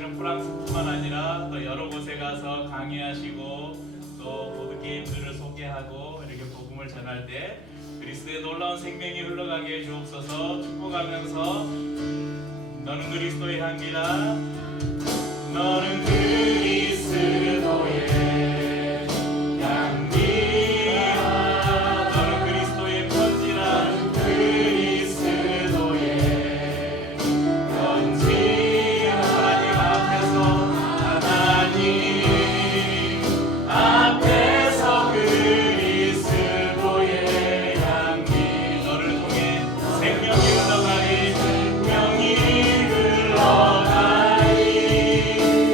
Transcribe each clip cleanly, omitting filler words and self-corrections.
사실은 프랑스뿐만 아니라 또 여러 곳에 가서 강의하시고 또 보드게임들을 소개하고 이렇게 복음을 전할 때 그리스도의 놀라운 생명이 흘러가게 해 주옵소서. 축복하면서 너는 그리스도의 향기라, 너는 그리스도의 향기라, 너는 그리스도의 편지라, 그리스도의 편지. 하나님 앞에서 그리스도의 향기, 너를 통해 생명이 흘러가리, 생명이 흘러가리,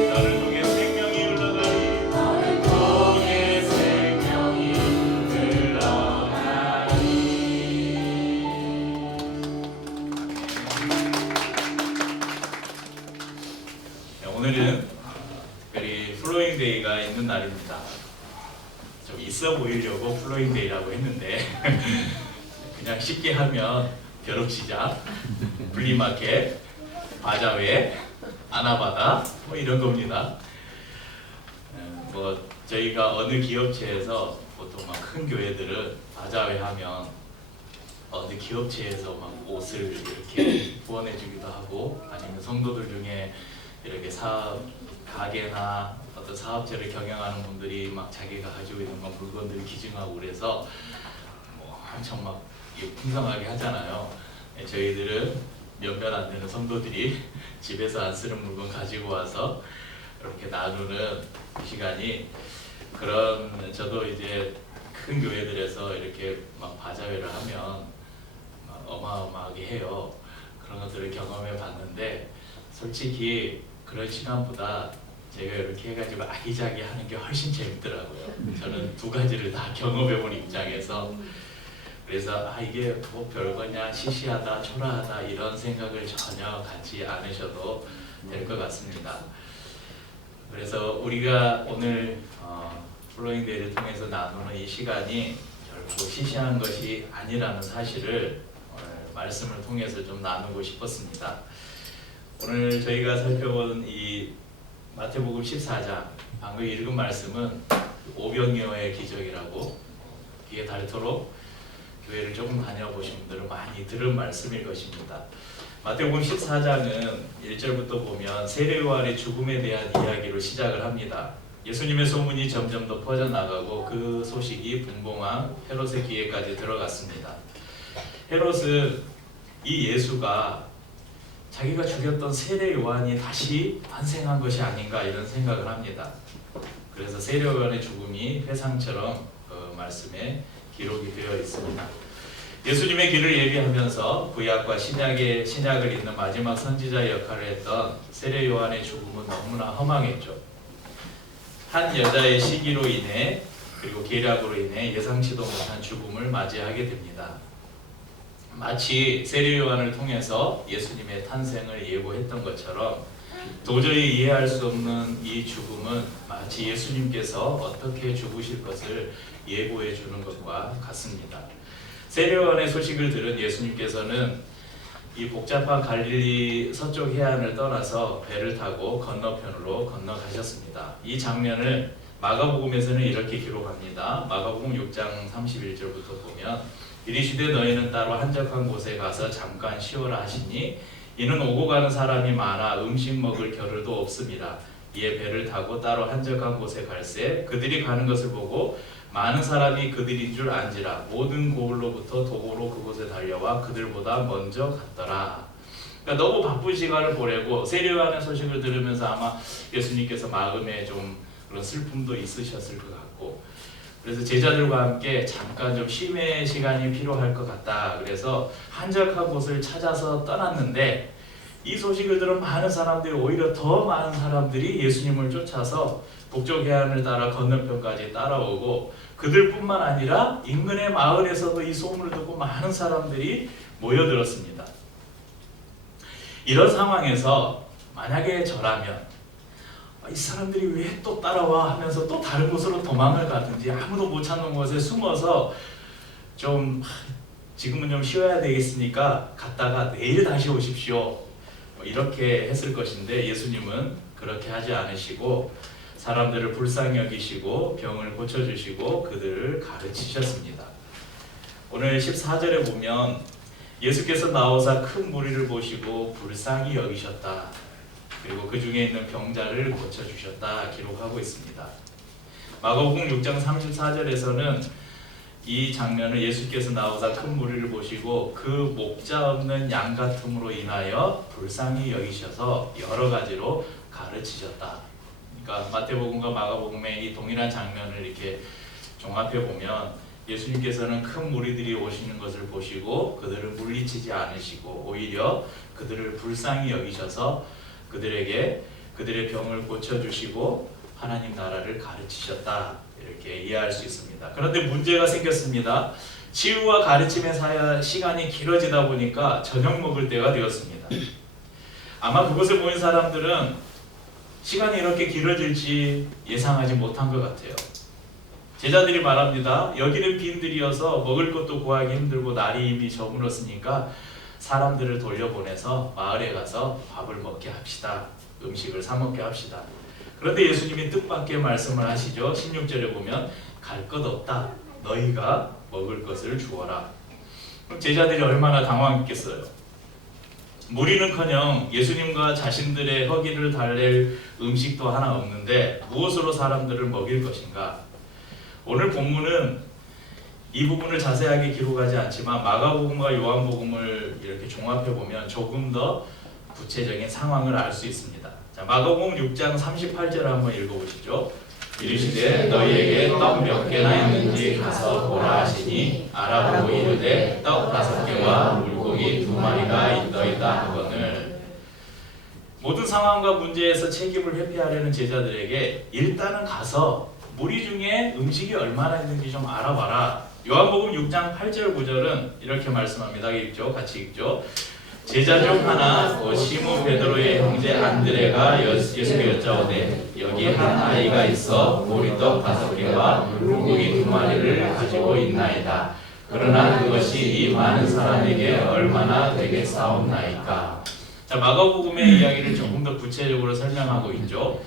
너를 통해 생명이 흘러가리, 너를 통해 생명이 흘러가리. 오늘은 특별히 플로잉데이가 있는 날입니다. 좀 있어 보이려고 플로잉데이라고 했는데 그냥 쉽게 하면 벼룩시장, 플리마켓, 바자회, 아나바다 뭐 이런 겁니다. 뭐 저희가 어느 기업체에서 보통 막 큰 교회들은 바자회 하면 어느 기업체에서 막 옷을 이렇게 후원해주기도 하고, 아니면 성도들 중에 이렇게 사업 가게나 어떤 사업체를 경영하는 분들이 막 자기가 가지고 있는 막 물건들을 기증하고 그래서 뭐 엄청 막 풍성하게 하잖아요. 저희들은 몇몇 안 되는 성도들이 집에서 안 쓰는 물건 가지고 와서 이렇게 나누는 시간이, 그런 저도 이제 큰 교회들에서 이렇게 막 바자회를 하면 막 어마어마하게 해요. 그런 것들을 경험해 봤는데 솔직히 그런 시간보다 제가 이렇게 해가지고 아기자기 하는 게 훨씬 재밌더라고요. 저는 두 가지를 다 경험해본 입장에서. 그래서 이게 뭐 별거냐, 시시하다, 초라하다 이런 생각을 전혀 갖지 않으셔도 될 것 같습니다. 그래서 우리가 오늘 플로잉데이를 통해서 나누는 이 시간이 결코 시시한 것이 아니라는 사실을 오늘 말씀을 통해서 좀 나누고 싶었습니다. 오늘 저희가 살펴본 이 마태복음 14장, 방금 읽은 말씀은 오병이어의 기적이라고 귀에 닳도록 교회를 조금 다녀보신 분들은 많이 들은 말씀일 것입니다. 마태복음 14장은 1절부터 보면 세례 요한의 죽음에 대한 이야기로 시작을 합니다. 예수님의 소문이 점점 더 퍼져나가고 그 소식이 분봉왕 헤롯의 귀에까지 들어갔습니다. 헤롯은 이 예수가 자기가 죽였던 세례 요한이 다시 탄생한 것이 아닌가 이런 생각을 합니다. 그래서 세례 요한의 죽음이 회상처럼 그 말씀에 기록이 되어 있습니다. 예수님의 길을 예비하면서 구약과 신약을 잇는 마지막 선지자 역할을 했던 세례 요한의 죽음은 너무나 허망했죠. 한 여자의 시기로 인해 그리고 계략으로 인해 예상치도 못한 죽음을 맞이하게 됩니다. 마치 세례 요한을 통해서 예수님의 탄생을 예고했던 것처럼 도저히 이해할 수 없는 이 죽음은 마치 예수님께서 어떻게 죽으실 것을 예고해 주는 것과 같습니다. 세례 요한의 소식을 들은 예수님께서는 이 복잡한 갈릴리 서쪽 해안을 떠나서 배를 타고 건너편으로 건너가셨습니다. 이 장면을 마가복음에서는 이렇게 기록합니다. 마가복음 6장 31절부터 보면 이르시되 너희는 따로 한적한 곳에 가서 잠깐 쉬어라 하시니 이는 오고 가는 사람이 많아 음식 먹을 겨를도 없습니다. 이에 배를 타고 따로 한적한 곳에 갈새 그들이 가는 것을 보고 많은 사람이 그들인 줄 안지라 모든 고을로부터 도보로 그곳에 달려와 그들보다 먼저 갔더라. 그러니까 너무 바쁜 시간을 보내고 세례 요한의 소식을 들으면서 아마 예수님께서 마음에 좀 그런 슬픔도 있으셨을 것 같고, 그래서 제자들과 함께 잠깐 좀 쉼의 시간이 필요할 것 같다. 그래서 한적한 곳을 찾아서 떠났는데 이 소식을 들은 많은 사람들이, 오히려 더 많은 사람들이 예수님을 쫓아서 북쪽 해안을 따라 건너편까지 따라오고, 그들뿐만 아니라 인근의 마을에서도 이 소문을 듣고 많은 사람들이 모여들었습니다. 이런 상황에서 만약에 저라면 이 사람들이 왜 또 따라와 하면서 또 다른 곳으로 도망을 가든지 아무도 못 찾는 곳에 숨어서 좀 지금은 좀 쉬어야 되겠으니까 갔다가 내일 다시 오십시오 이렇게 했을 것인데, 예수님은 그렇게 하지 않으시고 사람들을 불쌍히 여기시고 병을 고쳐주시고 그들을 가르치셨습니다. 오늘 14절에 보면 예수께서 나오사 큰 무리를 보시고 불쌍히 여기셨다. 그리고 그 중에 있는 병자를 고쳐주셨다 기록하고 있습니다. 마가복음 6장 34절에서는 이 장면을 예수께서 나오사 큰 무리를 보시고 그 목자 없는 양 같음으로 인하여 불쌍히 여기셔서 여러 가지로 가르치셨다. 그러니까 마태복음과 마가복음의 이 동일한 장면을 이렇게 종합해 보면 예수님께서는 큰 무리들이 오시는 것을 보시고 그들을 물리치지 않으시고 오히려 그들을 불쌍히 여기셔서 그들에게 그들의 병을 고쳐주시고 하나님 나라를 가르치셨다, 이렇게 이해할 수 있습니다. 그런데 문제가 생겼습니다. 치유와 가르침의 시간이 길어지다 보니까 저녁 먹을 때가 되었습니다. 아마 그것을 보인 사람들은 시간이 이렇게 길어질지 예상하지 못한 것 같아요. 제자들이 말합니다. 여기는 빈들이어서 먹을 것도 구하기 힘들고 날이 이미 저물었으니까 사람들을 돌려보내서 마을에 가서 밥을 먹게 합시다. 음식을 사 먹게 합시다. 그런데 예수님이 뜻밖의 말씀을 하시죠. 16절에 보면 갈 것 없다. 너희가 먹을 것을 주어라. 그럼 제자들이 얼마나 당황했겠어요. 무리는커녕 예수님과 자신들의 허기를 달랠 음식도 하나 없는데 무엇으로 사람들을 먹일 것인가? 오늘 본문은 이 부분을 자세하게 기록하지 않지만 마가복음과 요한복음을 이렇게 종합해 보면 조금 더 구체적인 상황을 알 수 있습니다. 자, 마가복음 6장 38절을 한번 읽어보시죠. 이르시되 너희에게 떡 몇 개나 있는지 가서 보라 하시니 알아보고 이르되 떡 5개와 물고기 2마리가 있더이다 하거늘. 모든 상황과 문제에서 책임을 회피하려는 제자들에게 일단은 가서 무리 중에 음식이 얼마나 있는지 좀 알아봐라. 요한복음 6장 8절 9절은 이렇게 말씀합니다. 읽죠. 같이 읽죠. 제자 중 하나 시몬 베드로의 형제 안드레가 예수께 여짜오되 여기 한 아이가 있어 보리떡 5개와 물고기 2마리를 가지고 있나이다. 그러나 그것이 이 많은 사람에게 얼마나 되겠사옵나이까. 자, 마가복음의 이야기를 조금 더 구체적으로 설명하고 있죠.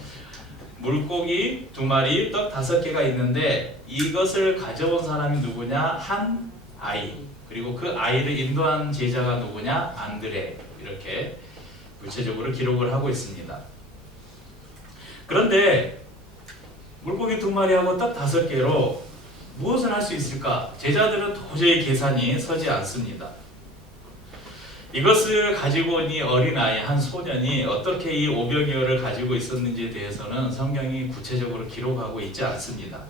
물고기 2마리, 떡 5개가 있는데 이것을 가져온 사람이 누구냐? 한 아이. 그리고 그 아이를 인도한 제자가 누구냐? 안드레. 이렇게 구체적으로 기록을 하고 있습니다. 그런데 물고기 2마리하고 떡 5개로 무엇을 할 수 있을까? 제자들은 도저히 계산이 서지 않습니다. 이것을 가지고 온 이 어린아이, 한 소년이 어떻게 이 500여를 가지고 있었는지에 대해서는 성경이 구체적으로 기록하고 있지 않습니다.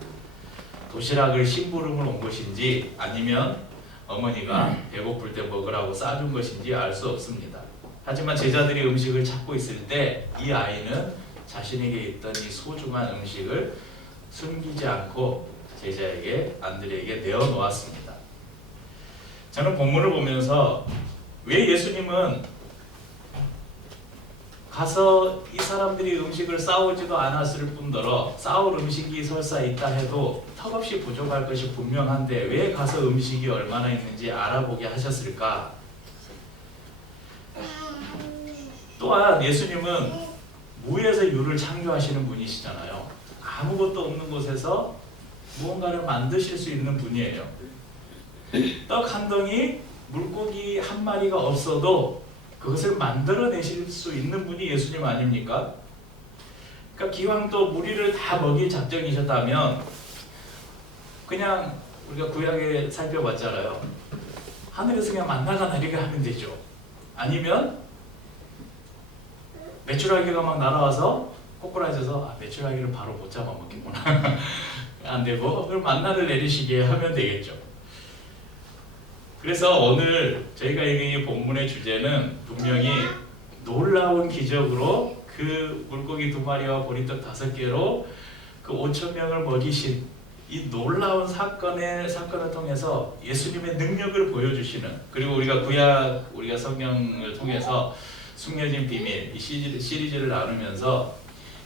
도시락을 심부름을 온 것인지 아니면 어머니가 배고플 때 먹으라고 싸준 것인지 알 수 없습니다. 하지만 제자들이 음식을 찾고 있을 때 이 아이는 자신에게 있던 이 소중한 음식을 숨기지 않고 제자에게 안드레에게 내어놓았습니다. 저는 본문을 보면서 왜 예수님은 가서 이 사람들이 음식을 싸오지도 않았을 뿐더러 싸올 음식이 설사 있다 해도 턱없이 부족할 것이 분명한데 왜 가서 음식이 얼마나 있는지 알아보게 하셨을까? 또한 예수님은 무에서 유를 창조하시는 분이시잖아요. 아무것도 없는 곳에서 무언가를 만드실 수 있는 분이에요. 떡 한 덩이, 물고기 한 마리가 없어도 그것을 만들어내실 수 있는 분이 예수님 아닙니까? 그러니까 기왕 또 무리를 다 먹일 작정이셨다면 그냥 우리가 구약에 살펴봤잖아요. 하늘에서 그냥 만나가 내리게 하면 되죠. 아니면 메추라기가 막 날아와서 꼬꾸라져서 메추라기를 바로 못 잡아먹겠구나. 안 되고 그럼 만나를 내리시게 하면 되겠죠. 그래서 오늘 저희가 읽은 본문의 주제는 분명히 놀라운 기적으로 그 물고기 2마리와 보리떡 5개로 그 5,000명을 먹이신 이 놀라운 사건을 통해서 예수님의 능력을 보여주시는, 그리고 우리가 성경을 통해서 숨겨진 비밀 이 시리즈를 나누면서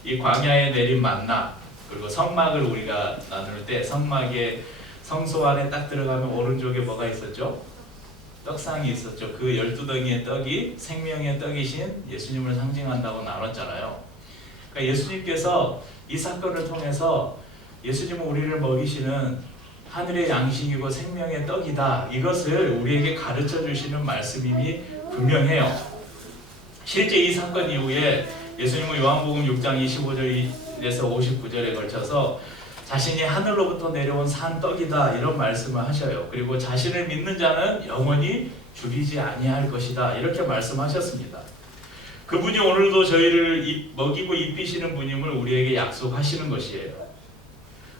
이 광야에 내린 만나, 그리고 성막을 우리가 나눌 때 성막의 성소 안에 딱 들어가면 오른쪽에 뭐가 있었죠? 떡상이 있었죠. 그 12덩이의 떡이 생명의 떡이신 예수님을 상징한다고 나눴잖아요. 그러니까 예수님께서 이 사건을 통해서 예수님은 우리를 먹이시는 하늘의 양식이고 생명의 떡이다. 이것을 우리에게 가르쳐 주시는 말씀임이 분명해요. 실제 이 사건 이후에 예수님은 요한복음 6장 25절에서 59절에 걸쳐서 자신이 하늘로부터 내려온 산 떡이다 이런 말씀을 하셔요. 그리고 자신을 믿는 자는 영원히 죽이지 아니할 것이다 이렇게 말씀하셨습니다. 그분이 오늘도 저희를 먹이고 입히시는 분임을 우리에게 약속하시는 것이에요.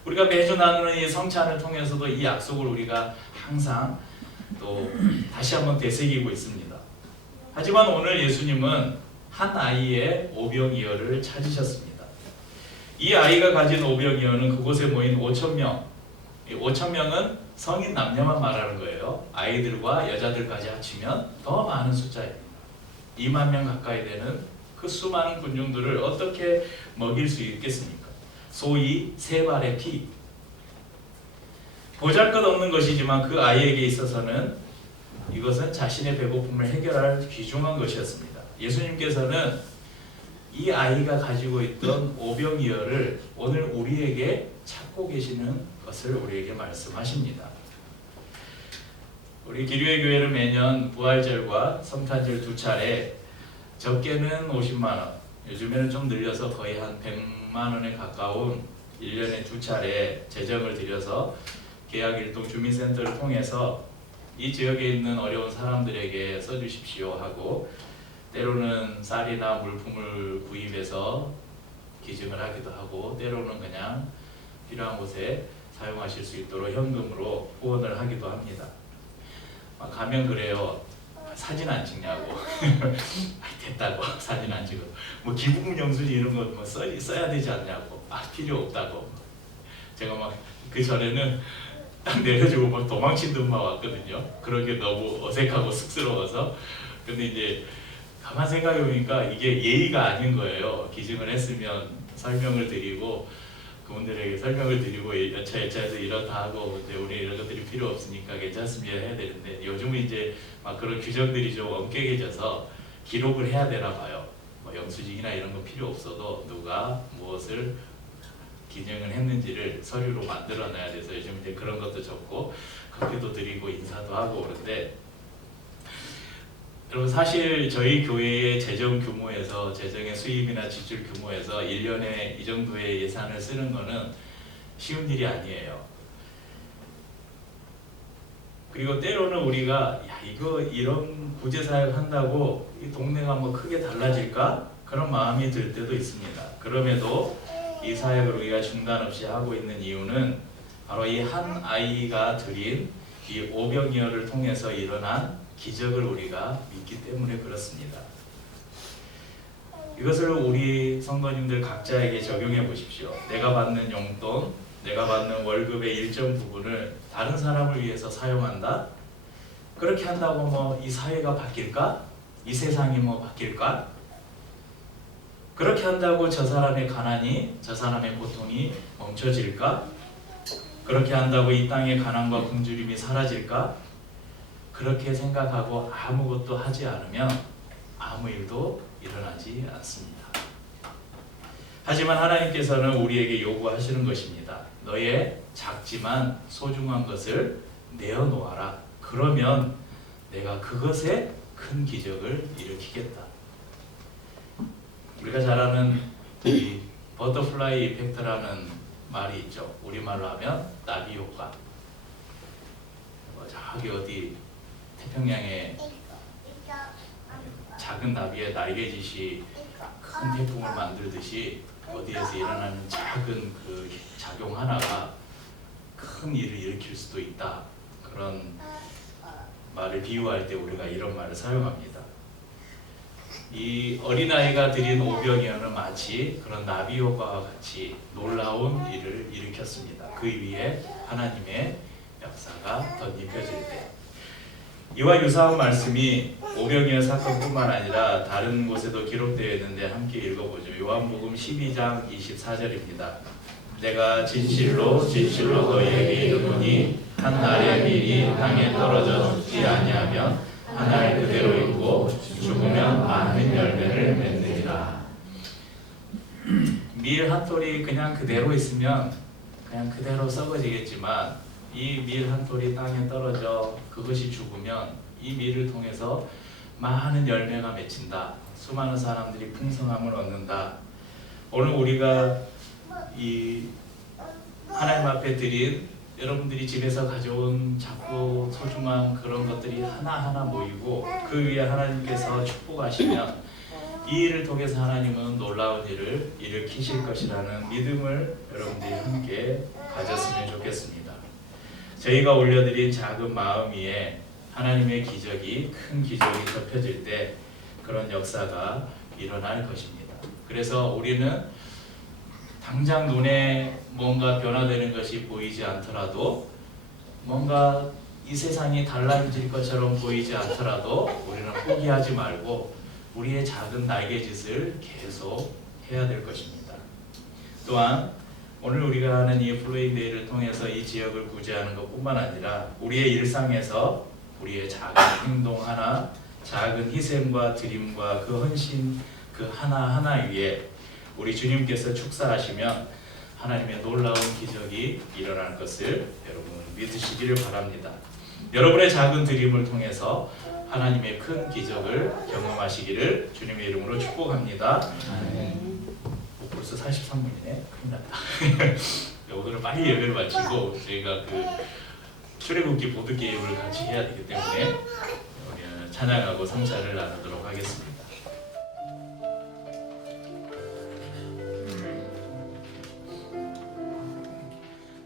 우리가 매주 나누는 이 성찬을 통해서도 이 약속을 우리가 항상 또 다시 한번 되새기고 있습니다. 하지만 오늘 예수님은 한 아이의 오병이어를 찾으셨습니다. 이 아이가 가진 오병이어는 그곳에 모인 5,000명, 5,000명은 성인 남녀만 말하는 거예요. 아이들과 여자들까지 합치면 더 많은 숫자입니다. 2만 명 가까이 되는 그 수많은 군중들을 어떻게 먹일 수 있겠습니까? 소위 세 발의 피. 보잘것없는 것이지만 그 아이에게 있어서는 이것은 자신의 배고픔을 해결할 귀중한 것이었습니다. 예수님께서는 이 아이가 가지고 있던 오병이어를 오늘 우리에게 찾고 계시는 것을 우리에게 말씀하십니다. 우리 기류의 교회는 매년 부활절과 성탄절 두 차례, 적게는 50만 원, 요즘에는 좀 늘려서 거의 한 100만 원에 가까운 1년에 두 차례 재정을 들여서 계약일동 주민센터를 통해서 이 지역에 있는 어려운 사람들에게 써주십시오 하고, 때로는 쌀이나 물품을 구입해서 기증을 하기도 하고, 때로는 그냥 필요한 곳에 사용하실 수 있도록 현금으로 후원을 하기도 합니다. 가면 그래요. 사진 안 찍냐고. 됐다고. 사진 안 찍어. 뭐 기부금 영수증 이런 거 뭐 써야 되지 않냐고. 필요 없다고. 제가 막 그 전에는 딱 내려주고 뭐 도망친 듯만 왔거든요. 그런 게 너무 어색하고 쑥스러워서. 근데 이제 가만 생각해 보니까 이게 예의가 아닌 거예요. 기증을 했으면 설명을 드리고 그분들에게 설명을 드리고 여차여차해서 이렇다 하고 우리 이런 것들이 필요 없으니까 괜찮습니다 해야 되는데, 요즘은 이제 막 그런 규정들이 좀 엄격해져서 기록을 해야 되나 봐요. 뭐 영수증이나 이런 거 필요 없어도 누가 무엇을 기증을 했는지를 서류로 만들어 놔야 돼서 요즘 이제 그런 것도 적고 커피도 드리고 인사도 하고 그런데, 여러분 사실 저희 교회의 재정 규모에서, 재정의 수입이나 지출 규모에서 1년에 이 정도의 예산을 쓰는 거는 쉬운 일이 아니에요. 그리고 때로는 우리가 이거 이런 구제사역 한다고 이 동네가 뭐 크게 달라질까? 그런 마음이 들 때도 있습니다. 그럼에도 이 사역을 우리가 중단 없이 하고 있는 이유는 바로 이 한 아이가 드린 이 오병이어를 통해서 일어난 기적을 우리가 믿기 때문에 그렇습니다. 이것을 우리 성도님들 각자에게 적용해 보십시오. 내가 받는 용돈, 내가 받는 월급의 일정 부분을 다른 사람을 위해서 사용한다? 그렇게 한다고 뭐 이 사회가 바뀔까? 이 세상이 뭐 바뀔까? 그렇게 한다고 저 사람의 가난이, 저 사람의 고통이 멈춰질까? 그렇게 한다고 이 땅의 가난과 굶주림이 사라질까? 그렇게 생각하고 아무것도 하지 않으면 아무 일도 일어나지 않습니다. 하지만 하나님께서는 우리에게 요구하시는 것입니다. 너의 작지만 소중한 것을 내어놓아라. 그러면 내가 그것에 큰 기적을 일으키겠다. 우리가 잘 아는 이 버터플라이 이펙트라는 말이 있죠. 우리말로 하면 나비 효과. 저기 어디 태평양에 작은 나비의 날개짓이 큰 태풍을 만들듯이 어디에서 일어나는 작은 그 작용 하나가 큰 일을 일으킬 수도 있다. 그런 말을 비유할 때 우리가 이런 말을 사용합니다. 이 어린아이가 드린 오병이어는 마치 그런 나비 효과와 같이 놀라운 일을 일으켰습니다. 그 위에 하나님의 역사가 덧입혀질 때. 이와 유사한 말씀이 오병이어 사건뿐만 아니라 다른 곳에도 기록되어 있는데 함께 읽어보죠. 요한복음 12장 24절입니다. 내가 진실로 진실로 너희에게 이르노니 한 알의 밀이 땅에 떨어져 죽지 아니하면 한 알 그대로 있고 죽으면 많은 열매를 맺느니라. 밀 한 톨이 그냥 그대로 있으면 그냥 그대로 썩어지겠지만 이 밀 한 톨이 땅에 떨어져 그것이 죽으면 이 밀을 통해서 많은 열매가 맺힌다. 수많은 사람들이 풍성함을 얻는다. 오늘 우리가 이 하나님 앞에 드린 여러분들이 집에서 가져온 작고 소중한 그런 것들이 하나하나 모이고 그 위에 하나님께서 축복하시면 이 일을 통해서 하나님은 놀라운 일을 일으키실 것이라는 믿음을 여러분들이 함께 가졌으면 좋겠습니다. 저희가 올려드린 작은 마음 위에 하나님의 기적이 큰 기적이 덮여질 때 그런 역사가 일어날 것입니다. 그래서 우리는 당장 눈에 뭔가 변화되는 것이 보이지 않더라도 뭔가 이 세상이 달라질 것처럼 보이지 않더라도 우리는 포기하지 말고 우리의 작은 날개짓을 계속 해야 될 것입니다. 또한 오늘 우리가 하는 이 플로잉데이를 통해서 이 지역을 구제하는 것뿐만 아니라 우리의 일상에서 우리의 작은 행동 하나, 작은 희생과 드림과 그 헌신 그 하나하나 위에 우리 주님께서 축사하시면 하나님의 놀라운 기적이 일어날 것을 여러분 믿으시기를 바랍니다. 여러분의 작은 드림을 통해서 하나님의 큰 기적을 경험하시기를 주님의 이름으로 축복합니다. 벌써 43분이네. 큰일 났다. 오늘은 빨리 예배를 마치고 저희가 그 출애굽기 보드 게임을 같이 해야 되기 때문에 우리는 찬양하고 성찬을 나누도록 하겠습니다.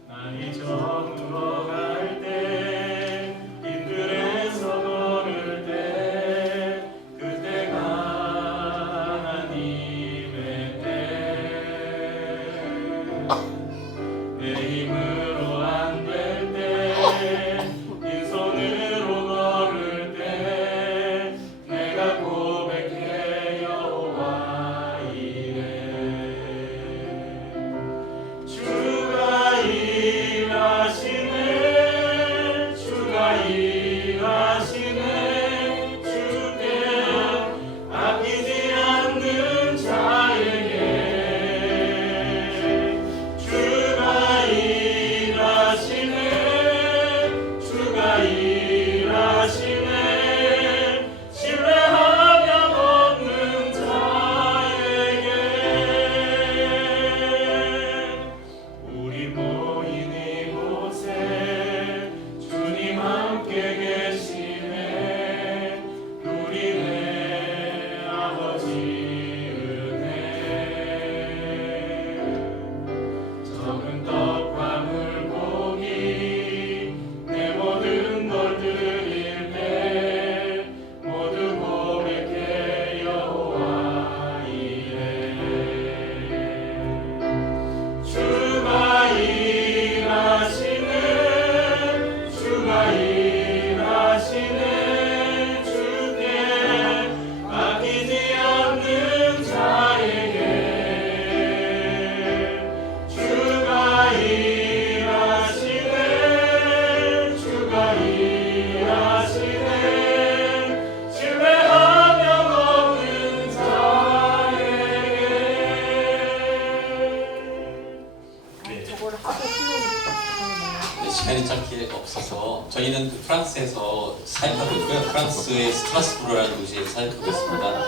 날이 저물어 갈 때 빈들에서 걸을 때 그때가 하나님의 때 내 힘으로 안 될 때 빈손으로 걸을 때 내가 고백해 여호와 이래 주가 일하시네 주가 일하시네 주께 아끼지 않는 자에게 주가 일하시네 주가 일하시네 신뢰하며 걷는 자에게 우리 모인 이곳에 주님 함께 계시네 누리네 아버지 은혜 적은 떡과 물고기 내 모든 걸 드릴 때 모두 고백해 여호와 이래 주가 일하시네 주가 일하시네 주께 아끼지 않는 자에게 주가 일하시네 주가 일하시네 신뢰하며 걷는 자에게 저걸 하고 풀어놓는 네, 시간이 짧게 없어서 저희는 그 프랑스에서 사역하고 있고요. 프랑스의 스트라스부르라는 도시에 사역하고 있습니다.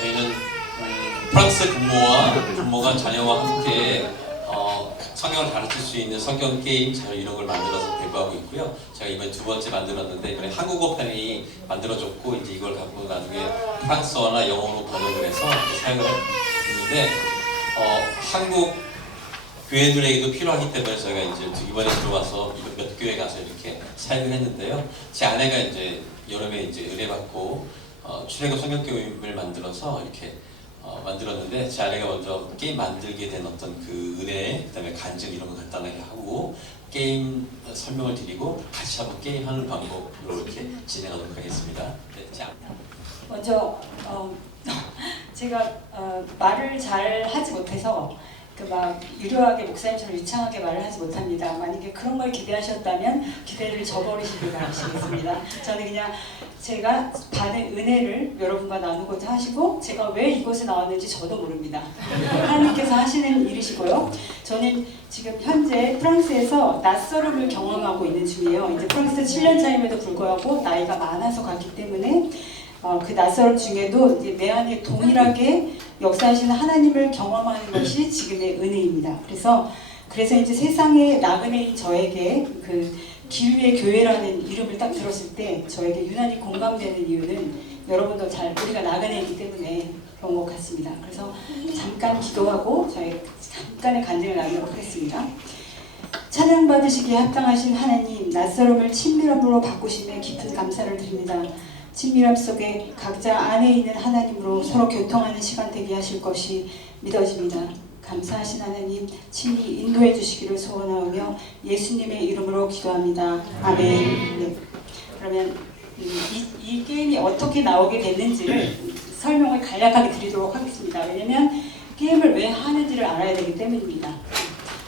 저희는 프랑스 부모가 자녀와 함께 성경을 가르칠 수 있는 성경 게임 이런 걸 만들어서 배부하고 있고요. 제가 이번에 두 번째 만들었는데 이번에 한국어 편이 만들어졌고 이제 이걸 갖고 나중에 프랑스어나 영어로 번역을 해서 사용을 했는데 한국 교회들에게도 필요하기 때문에 저희가 이제 이번에 들어와서 몇 교회 가서 이렇게 사역을 했는데요. 제 아내가 이제 여름에 이제 은혜 받고 출애굽 성경 게임을 만들어서 이렇게 만들었는데 제 아내가 먼저 게임 만들게 된 어떤 그 은혜, 그다음에 간증 이런 거 간단하게 하고 게임 설명을 드리고 같이 한번 게임하는 방법으로 이렇게 진행하도록 하겠습니다. 네, 자. 먼저 제가 말을 잘 하지 못해서 막 유려하게 목사님처럼 유창하게 말을 하지 못합니다. 만약에 그런 걸 기대하셨다면 기대를 저버리시길 바라시겠습니다. 저는 그냥 제가 받은 은혜를 여러분과 나누고자 하시고 제가 왜 이곳에 나왔는지 저도 모릅니다. 하나님께서 하시는 저는 지금 현재 프랑스에서 낯설음을 경험하고 있는 중이에요. 이제 프랑스 7년 차임에도 불구하고 나이가 많아서 갔기 때문에 그 낯설음 중에도 이제 내 안에 동일하게 역사하시는 하나님을 경험하는 것이 지금의 은혜입니다. 그래서 이제 세상에 나그네인 저에게 그 길 위의 교회라는 이름을 딱 들었을 때 저에게 유난히 공감되는 이유는 여러분도 잘 우리가 나그네이기 때문에 그런 것 같습니다. 그래서 잠깐 기도하고 저희 잠깐의 간증을 나누도록 하겠습니다. 찬양 받으시기에 합당하신 하나님, 낯설음을 친밀함으로 바꾸심에 깊은 감사를 드립니다. 친밀함 속에 각자 안에 있는 하나님으로 서로 교통하는 시간 되게 하실 것이 믿어집니다. 감사하신 하나님, 친히 인도해 주시기를 소원하오며 예수님의 이름으로 기도합니다. 아멘. 네. 그러면 이 게임이 어떻게 나오게 됐는지를 설명을 간략하게 드리도록 하겠습니다. 왜냐면 게임을 왜 하는지를 알아야 되기 때문입니다.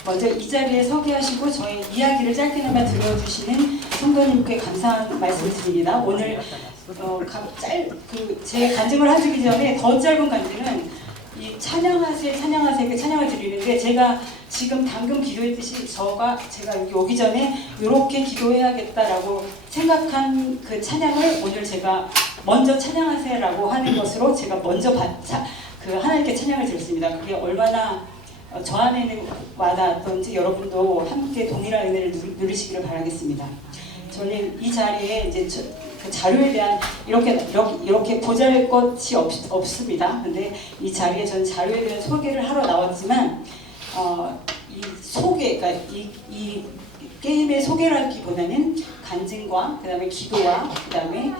먼저 이 자리에 서게 하시고 저의 이야기를 짧게나마 들어주시는 성도님께 감사한 말씀을 드립니다. 오늘 제 간증을 하시기 전에 더 짧은 간증은 이 찬양하세 이렇게 찬양을 드리는데 제가 지금 방금 기도했듯이 제가 여기 오기 전에 이렇게 기도해야겠다라고 생각한 그 찬양을 오늘 제가 먼저 찬양하세라고 하는 것으로 제가 먼저 그 하나님께 찬양을 드렸습니다. 그게 얼마나 저 안에는 와닿았던지 여러분도 함께 동일한 은혜를 누리시기를 바라겠습니다. 저는 이 자리에 이제 그 자료에 대한 이렇게 보잘것이 없습니다. 근데 이 자리에 저는 자료에 대한 소개를 하러 나왔지만 이 소개, 그러니까 이 게임의 소개라기보다는 간증과 그다음에 기도와 그다음에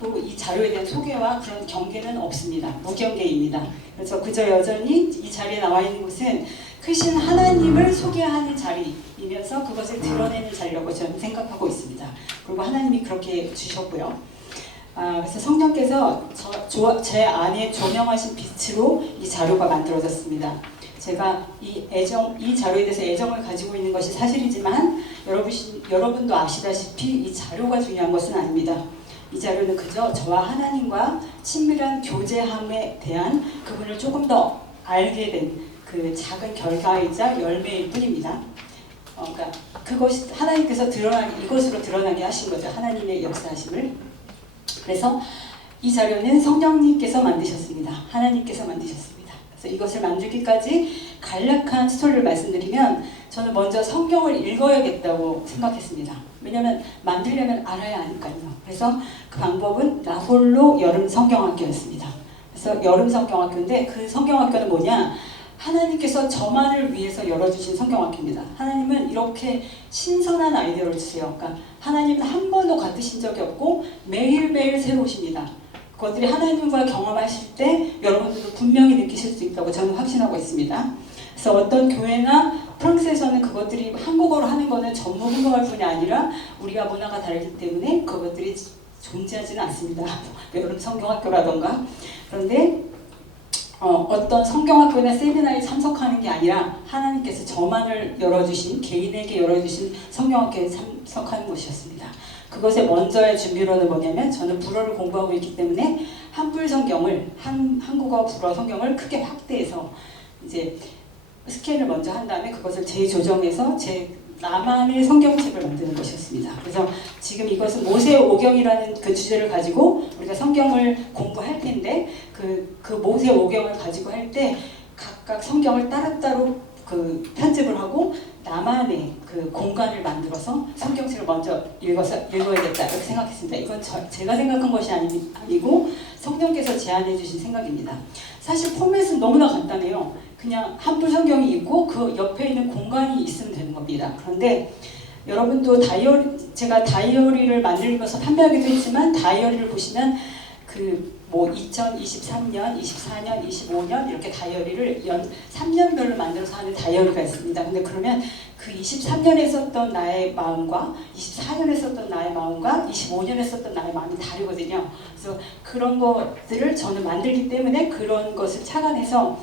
또 이 자료에 대한 소개와 그런 경계는 없습니다. 무경계입니다. 그래서 그저 여전히 이 자리에 나와 있는 것은 크신 하나님을 소개하는 자리이면서 그것을 드러내는 자리라고 저는 생각하고 있습니다. 그리고 하나님이 그렇게 주셨고요. 그래서 성령께서 제 안에 조명하신 빛으로 이 자료가 만들어졌습니다. 제가 이 자료에 대해서 애정을 가지고 있는 것이 사실이지만 여러분도 아시다시피 이 자료가 중요한 것은 아닙니다. 이 자료는 그저 저와 하나님과 친밀한 교제함에 대한 그분을 조금 더 알게 된 그 작은 결과이자 열매일 뿐입니다. 그러니까 그것이 하나님께서 이것으로 드러나게 하신 거죠. 하나님의 역사하심을. 그래서 이 자료는 성령님께서 만드셨습니다. 하나님께서 만드셨습니다. 그래서 이것을 만들기까지 간략한 스토리를 말씀드리면 저는 먼저 성경을 읽어야겠다고 생각했습니다. 왜냐하면 만들려면 알아야 하니까요. 그래서 그 방법은 나홀로 여름 성경학교였습니다. 그래서 여름 성경학교인데 그 성경학교는 뭐냐? 하나님께서 저만을 위해서 열어주신 성경학교입니다. 하나님은 이렇게 신선한 아이디어를 주세요. 그러니까 하나님은 한 번도 같으신 적이 없고 매일매일 새로우십니다. 그것들이 하나님과 경험하실 때 여러분들도 분명히 느끼실 수 있다고 저는 확신하고 있습니다. 그래서 어떤 교회나 프랑스에서는 그것들이 한국어로 하는 것은 전문 흥정할 뿐이 아니라 우리가 문화가 다르기 때문에 그것들이 존재하지는 않습니다. 여름 성경학교라던가. 그런데 어떤 성경학교나 세미나에 참석하는 게 아니라 하나님께서 저만을 열어주신, 개인에게 열어주신 성경학교에 참석하는 것이었습니다. 그것의 먼저의 준비로는 뭐냐면 저는 불어를 공부하고 있기 때문에 한불 성경을, 한국어 불어 성경을 크게 확대해서 이제 스캔을 먼저 한 다음에 그것을 재조정해서 나만의 성경책을 만드는 것이었습니다. 그래서 지금 이것은 모세오경이라는 그 주제를 가지고 우리가 성경을 공부할 텐데 그 모세오경을 가지고 할 때 각각 성경을 따로따로 그 편집을 하고 나만의 그 공간을 만들어서 성경책을 먼저 읽어야겠다 이렇게 생각했습니다. 이건 제가 생각한 것이 아니고 성령께서 제안해 주신 생각입니다. 사실 포맷은 너무나 간단해요. 그냥 한불 성경이 있고 그 옆에 있는 공간이 있으면 되는 겁니다. 그런데 여러분도 제가 다이어리를 만들면서 판매하기도 했지만 다이어리를 보시면 그 2023년, 24년, 25년 이렇게 다이어리를 3년별로 만들어서 하는 다이어리가 있습니다. 근데 그러면 그 23년에 썼던 나의 마음과 24년에 썼던 나의 마음과 25년에 썼던 나의 마음이 다르거든요. 그래서 그런 것들을 저는 만들기 때문에 그런 것을 착안해서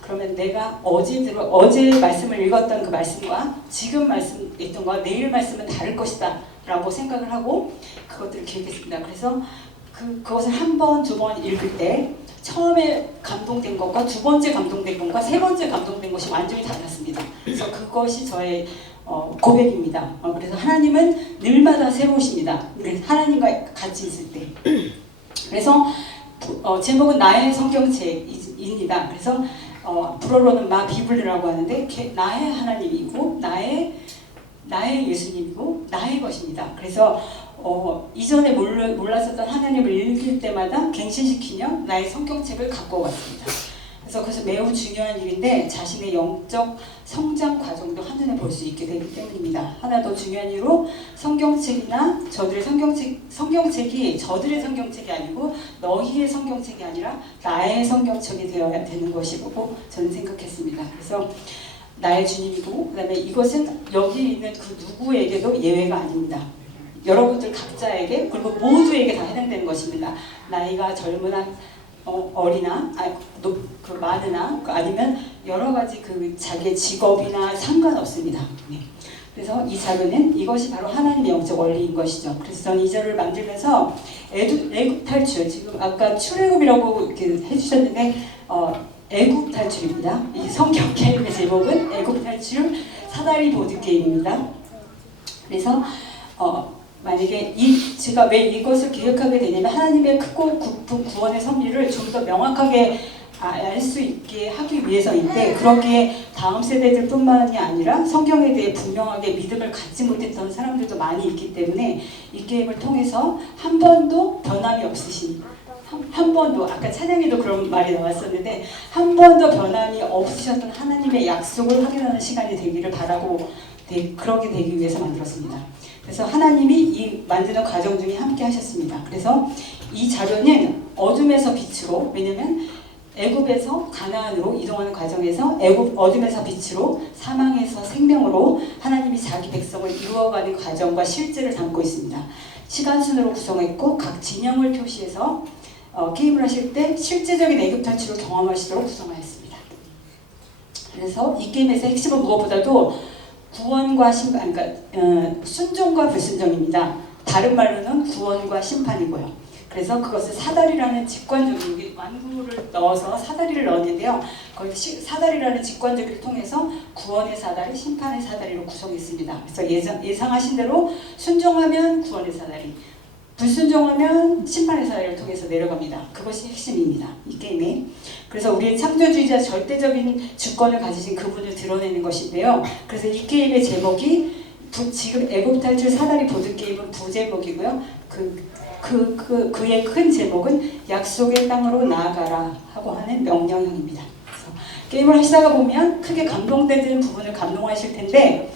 그러면 내가 어제 말씀을 읽었던 그 말씀과 지금 말씀했던 거와 내일 말씀은 다를 것이다 라고 생각을 하고 그것들을 기억했습니다. 그래서 그것을 한 번, 두 번 읽을 때 처음에 감동된 것과 두 번째 감동된 것과 세 번째 감동된 것이 완전히 달랐습니다. 그래서 그것이 저의 고백입니다. 그래서 하나님은 늘마다 새로우십니다. 하나님과 같이 있을 때. 그래서 제목은 나의 성경책입니다. 그래서 불어로는 마 비블리라고 하는데 나의 하나님이고 나의 예수님이고 나의 것입니다. 그래서 이전에 몰랐었던 하나님을 읽을 때마다 갱신시키며 나의 성경책을 갖고 왔습니다. 그래서 그것은 매우 중요한 일인데 자신의 영적 성장 과정도 한눈에 볼 수 있게 되기 때문입니다. 하나 더 중요한 이유로 성경책이나 저들의 성경책이 저들의 성경책이 아니고 너희의 성경책이 아니라 나의 성경책이 되어야 되는 것이라고 저는 생각했습니다. 그래서 나의 주님이고 그다음에 이것은 여기 있는 그 누구에게도 예외가 아닙니다. 여러분들 각자에게 그리고 모두에게 다 해당되는 것입니다. 나이가 젊으나 어리나 그 많으나 아니면 여러 가지 그 자기의 직업이나 상관없습니다. 네. 그래서 이 자료는 이것이 바로 하나님의 영적 원리인 것이죠. 그래서 저는 이 자료를 만들면서 애굽 탈출 지금 아까 출애굽이라고 이렇게 해주셨는데 애굽 탈출입니다. 이 성경 게임의 제목은 애굽 탈출 사다리 보드 게임입니다. 그래서 만약에 제가 왜 이것을 기억하게 되냐면 하나님의 크고 깊은 구원의 섭리를 좀 더 명확하게 알 수 있게 하기 위해서인데 그러기에 다음 세대들뿐만이 아니라 성경에 대해 분명하게 믿음을 갖지 못했던 사람들도 많이 있기 때문에 이 게임을 통해서 한 번도 변함이 없으신 한 번도 아까 찬양에도 그런 말이 나왔었는데 한 번도 변함이 없으셨던 하나님의 약속을 확인하는 시간이 되기를 바라고 그러게 되기 위해서 만들었습니다. 그래서 하나님이 이 만드는 과정 중에 함께 하셨습니다. 그래서 이 자료는 어둠에서 빛으로 왜냐면 애굽에서 가나안으로 이동하는 과정에서 어둠에서 빛으로 사망에서 생명으로 하나님이 자기 백성을 이루어가는 과정과 실제를 담고 있습니다. 시간순으로 구성했고 각 진영을 표시해서 게임을 하실 때 실제적인 애굽 탈출을 경험하시도록 구성하였습니다. 그래서 이 게임에서 핵심은 무엇보다도 구원과 심판, 그러니까 순종과 불순종입니다. 다른 말로는 구원과 심판이고요. 그래서 그것을 사다리라는 직관적인 완구를 넣어서 사다리를 넣었는데요. 거기 사다리라는 직관적을 통해서 구원의 사다리, 심판의 사다리로 구성했습니다. 그래서 예상하신 대로 순종하면 구원의 사다리, 불순종하면 심판의 사다리를 통해서 내려갑니다. 그것이 핵심입니다. 이 게임에. 그래서 우리의 창조주의자 절대적인 주권을 가지신 그분을 드러내는 것인데요. 그래서 이 게임의 제목이 지금 애굽 탈출 사다리 보드 게임은 부제목이고요. 그의 큰 제목은 약속의 땅으로 나아가라 하고 하는 명령형입니다. 그래서 게임을 하시다가 보면 크게 감동되는 부분을 감동하실 텐데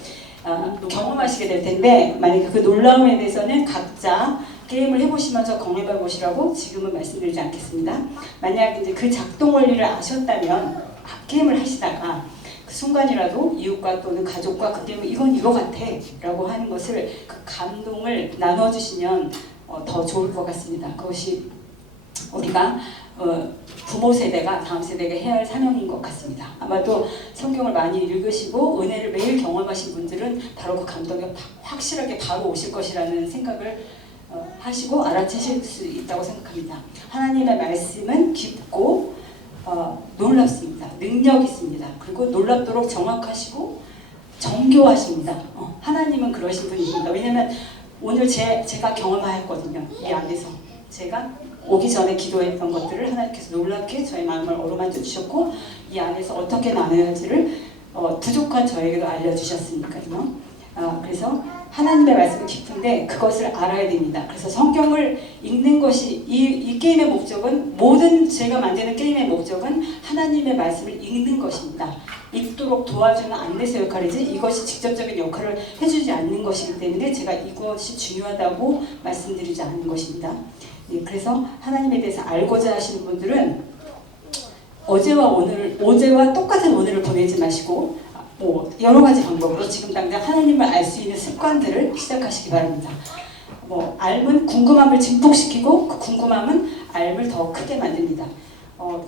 경험하시게 될 텐데 만약에 그 놀라움에 대해서는 각자 게임을 해보시면서 경험해 보시라고 지금은 말씀드리지 않겠습니다. 만약 이제 그 작동 원리를 아셨다면 게임을 하시다가 그 순간이라도 이웃과 또는 가족과 그 게임은 이건 이거 같아 라고 하는 것을 그 감동을 나눠주시면 더 좋을 것 같습니다. 그것이 우리가 부모 세대가 다음 세대가 해야 할 사명인 것 같습니다. 아마도 성경을 많이 읽으시고 은혜를 매일 경험하신 분들은 바로 그 감동이 확실하게 바로 오실 것이라는 생각을 하시고 알아채실 수 있다고 생각합니다. 하나님의 말씀은 깊고 놀랍습니다. 능력 있습니다. 그리고 놀랍도록 정확하시고 정교하십니다. 하나님은 그러신 분이십니다. 왜냐하면 오늘 제가 경험하였거든요. 이 안에서 제가 오기 전에 기도했던 것들을 하나님께서 놀랍게 저의 마음을 어루만져 주셨고 이 안에서 어떻게 나눠야 할지를 부족한 저에게도 알려주셨으니까요. 그래서 하나님의 말씀은 깊은데 그것을 알아야 됩니다. 그래서 성경을 읽는 것이 이 게임의 목적은 모든 제가 만드는 게임의 목적은 하나님의 말씀을 읽는 것입니다. 읽도록 도와주는 안내서 역할이지 이것이 직접적인 역할을 해주지 않는 것이기 때문에 제가 이것이 중요하다고 말씀드리지 않는 것입니다. 그래서 하나님에 대해서 알고자 하시는 분들은 어제와 똑같은 오늘을 보내지 마시고 여러 가지 방법으로 지금 당장 하나님을 알 수 있는 습관들을 시작하시기 바랍니다. 알면 궁금함을 증폭시키고 그 궁금함은 알을 더 크게 만듭니다.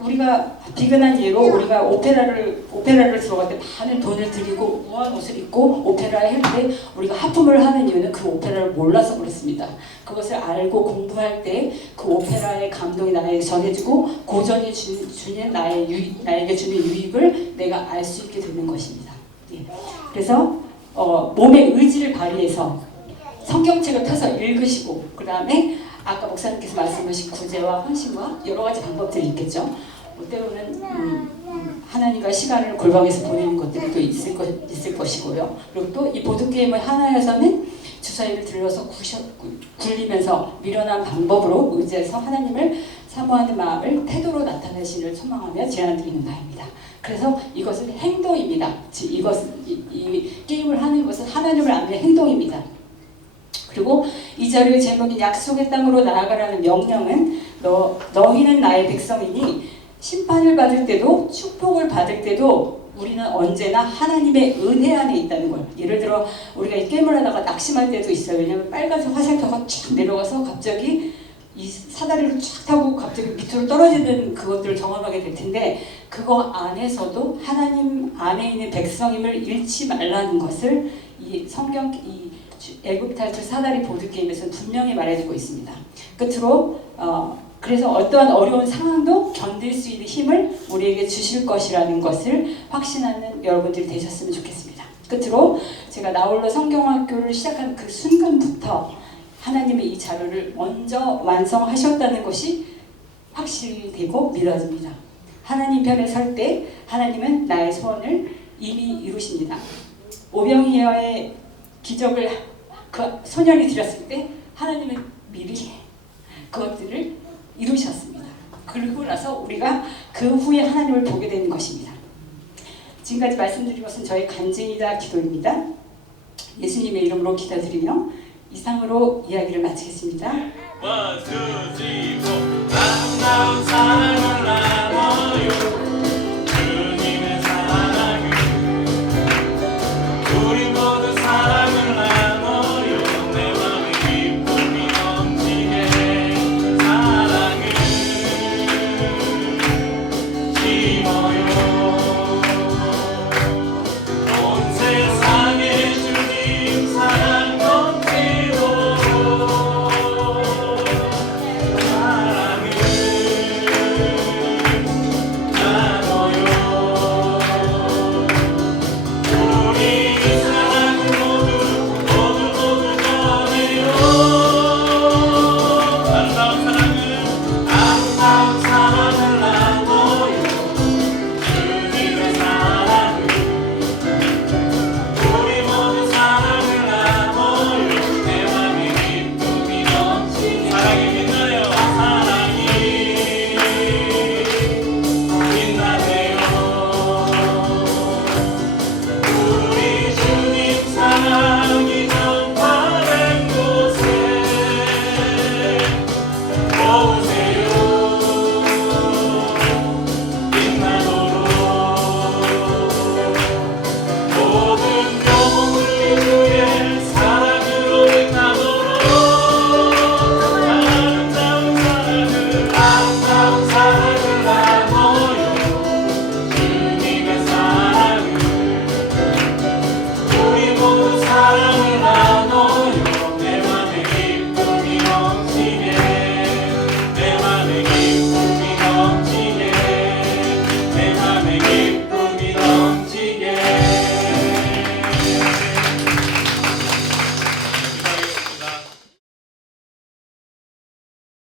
우리가 비근한 예로 우리가 오페라를 들어갈 때 많은 돈을 들이고 우아한 옷을 입고 오페라에 할 때 우리가 하품을 하는 이유는 그 오페라를 몰라서 그렇습니다. 그것을 알고 공부할 때 그 오페라의 감동이 나에게 전해지고 고전이 주는 나에게 주는 유익을 내가 알 수 있게 되는 것입니다. 예. 그래서 몸의 의지를 발휘해서 성경책을 펴서 읽으시고 그 다음에 아까 목사님께서 말씀하신 구제와 헌신과 여러 가지 방법들이 있겠죠. 뭐 때로는 하나님과 시간을 골방에서 보내는 것들이 또 있을 것이고요. 그리고 또 이 보드게임을 하나여서는 주사위를 들러서 굴리면서 미련한 방법으로 의지해서 하나님을 사모하는 마음을 태도로 나타내시기를 소망하며 제안드리는 바입니다. 그래서 이것은 행동입니다. 즉 이 게임을 하는 것은 하나님을 아는 행동입니다. 그리고 이 자료의 제목인 약속의 땅으로 나아가라는 명령은 너희는 나의 백성이니 심판을 받을 때도 축복을 받을 때도 우리는 언제나 하나님의 은혜 안에 있다는 걸. 예를 들어 우리가 이 게임을 하다가 낙심할 때도 있어요. 왜냐하면 빨간색 화살표가 쫙 내려가서 갑자기 이 사다리를 쫙 타고 갑자기 밑으로 떨어지는 그것들을 경험하게 될 텐데 그거 안에서도 하나님 안에 있는 백성임을 잃지 말라는 것을 이 성경 이 애굽탈출 사다리 보드게임에서는 분명히 말해주고 있습니다. 끝으로 그래서 어떠한 어려운 상황도 견딜 수 있는 힘을 우리에게 주실 것이라는 것을 확신하는 여러분들이 되셨으면 좋겠습니다. 끝으로 제가 나홀로 성경학교를 시작한 그 순간부터 하나님의 이 자료를 먼저 완성하셨다는 것이 확실히 되고 믿어집니다. 하나님 편에 설 때 하나님은 나의 소원을 이미 이루십니다. 오병이어의 기적을 그 소년이 드렸을 때 하나님은 미리 그것들을 이루셨습니다. 그리고 나서 우리가 그 후에 하나님을 보게 되는 것입니다. 지금까지 말씀드린 것은 저의 간증이다 기도입니다. 예수님의 이름으로 기도드리며 이상으로 이야기를 마치겠습니다. 1, 2, 3, 4 아름다운 사랑을 나눠요